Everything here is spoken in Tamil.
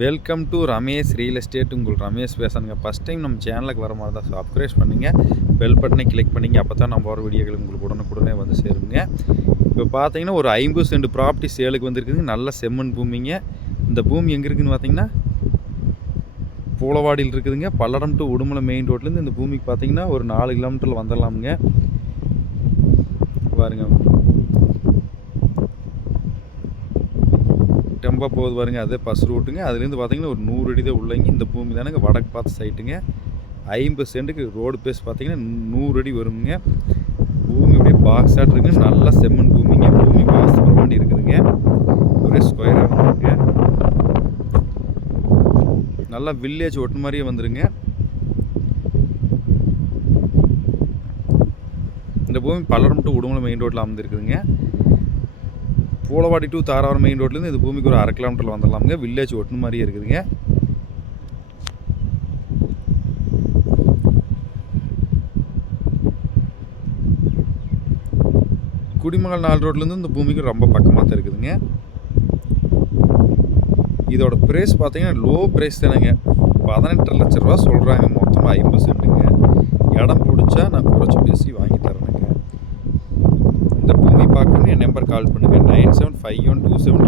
Welcome to Ramesh real estate. உங்கள் ரமேஷ் பேசுகிறேங்க. ஃபஸ்ட் டைம் நம்ம சேனலுக்கு வர மாதிரி தான் சப்ஸ்கிரைப் பண்ணிங்க, பெல் பட்டனை கிளிக் பண்ணிங்க. அப்போ தான் நம்ம வர வீடியோக்கள் உங்களுக்கு உடனுக்குடனே வந்து சேருங்க. இப்போ பார்த்தீங்கன்னா ஒரு 50 சென்ட் ப்ராப்பர்ட்டி சேலுக்கு வந்துருக்குதுங்க. நல்ல செம்மண் பூமிங்க. இந்த பூமி எங்கே இருக்குதுன்னு பார்த்தீங்கன்னா பூலவாடியில் இருக்குதுங்க. பல்லடம் டு உடுமலை மெயின் ரோட்லேருந்து இந்த பூமிக்கு பார்த்தீங்கன்னா ஒரு 4 கிலோமீட்டரில் வந்துடலாமுங்க. பாருங்க டெம்பா போகுது பாருங்க, அதே பஸ் ரூட்டுங்க. அதுலேருந்து பார்த்தீங்கன்னா ஒரு 100 அடி தான் உள்ளங்க. இந்த பூமி தானுங்க வடக்கு பார்த்த சைட்டுங்க. 50 சென்ட்டுக்கு ரோடு பேஸ் பார்த்தீங்கன்னா 100 அடி வருங்க. பூமி அப்படியே பாக்ஸ் ஆட் இருக்குங்க. நல்ல செம்மண் பூமிங்க. பூமி வாசல் வண்டி இருக்குதுங்க. ஒரே ஸ்கொயராக வந்துருங்க. நல்லா வில்லேஜ் ஒட்டு மாதிரியே வந்துருங்க. இந்த பூமி பல்லடம் டு உடுமலை மெயின் ரோட்டில் அமைந்திருக்குதுங்க. பூலவாடி டு தாராவரம் மெயின் ரோட்லேருந்து இந்த பூமிக்கு ஒரு 1/2 கிலோமீட்டரில் வந்துடலாமுங்க. வில்லேஜ் ஒட்டு மாதிரியே இருக்குதுங்க. குடிமகள் 4 ரோட்லேருந்து இந்த பூமிக்கு ரொம்ப பக்கமாக தான் இருக்குதுங்க. இதோட ப்ரைஸ் பார்த்தீங்கன்னா லோ ப்ரைஸ் தானேங்க. 18 லட்ச ரூபா சொல்கிறாங்க. மொத்தமாக 50 சென்ட்டுங்க. இடம் பிடிச்சா நான் குறைச்சி பேசி வாங்கி தரேனுங்க. இந்த பூமி பார்க்கணுன்னு என் நம்பர் கால் பண்ணுங்கள். 975127